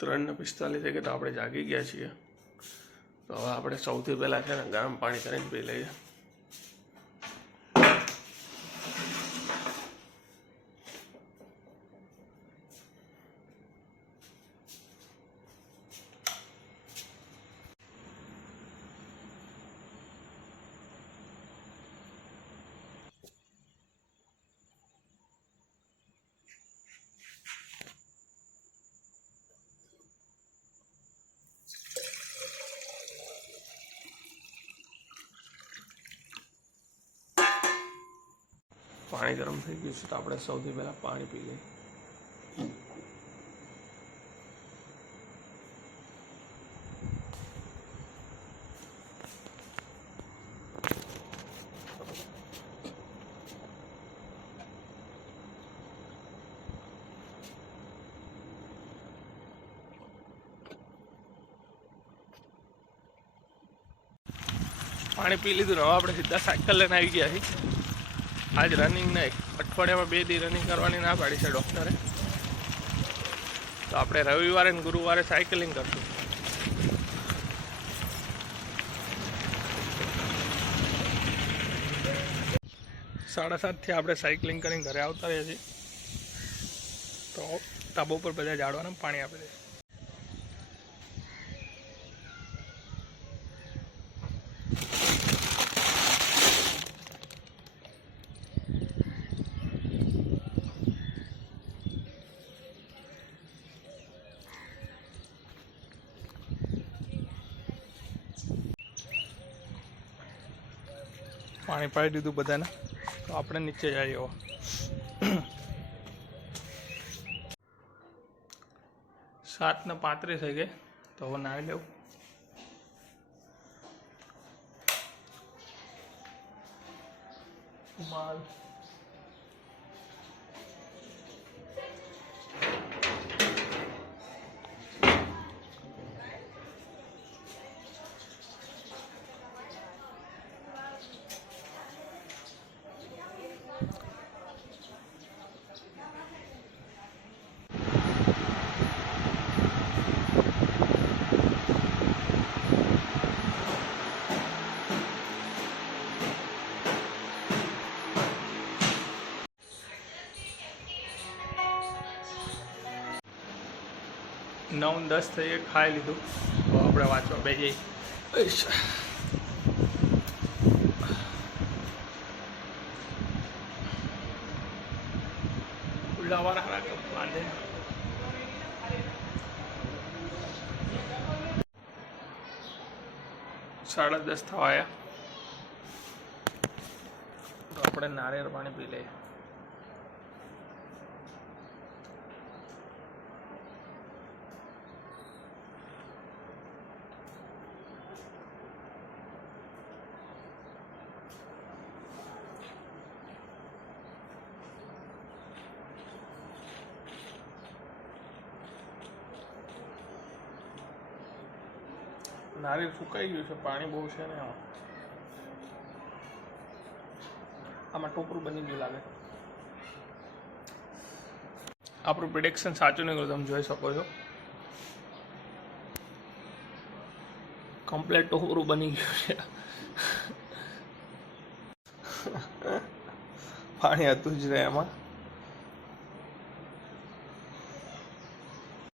3:45 થઈ ગયા તો આપણે જાગી ગયા છીએ. તો હવે આપણે સૌથી પહેલાં છે ને ગરમ પાણી કરીને પી લઈએ. પાણી ગરમ થઈ ગયું છે તો આપણે સૌથી પહેલાં પાણી પી લઈએ. પાણી પી લીધું ને હવે આપણે સીધા સાયકલ લઈને આવી ગયા છીએ. આજ રનિંગ નહીં, અઠવાડિયામાં 2 દી રનિંગ કરવાની ના પાડી છે ડૉક્ટરે. તો આપણે રવિવારે ને ગુરુવારે સાયકલિંગ કરશું. સાડા 7થી આપણે સાયકલિંગ કરીને ઘરે આવતા રહીએ છીએ. તો ધાબા ઉપર બધા ઝાડવાને પાણી આપી દે. પાણી પાઈ દીધું બધાને, તો આપણે નીચે જઈએ. હવે 7:35 થઈ ગઈ, તો હવે નાહી લેવું. નવ 10 થઈ ખાઈ લીધું, તો આપણે વાંચવા બેસી જઈએ. ઉલ્લાવાળા બાંધે 10:30 થવા આવ્યા, તો આપણે નારિયેળ પાણી પી લઈએ. નારિયેળ સુકાઈ ગયું છે, પાણી બહુ છે ને આમાં ટોપરું બની ગયું લાગે. આપણું પ્રિડિક્શન સાચું નીકળ્યું, તમે જોઈ શકો છો. કમ્પ્લેટ ટોપરું બની ગયું છે. પાણી હતું જ રહે એમાં.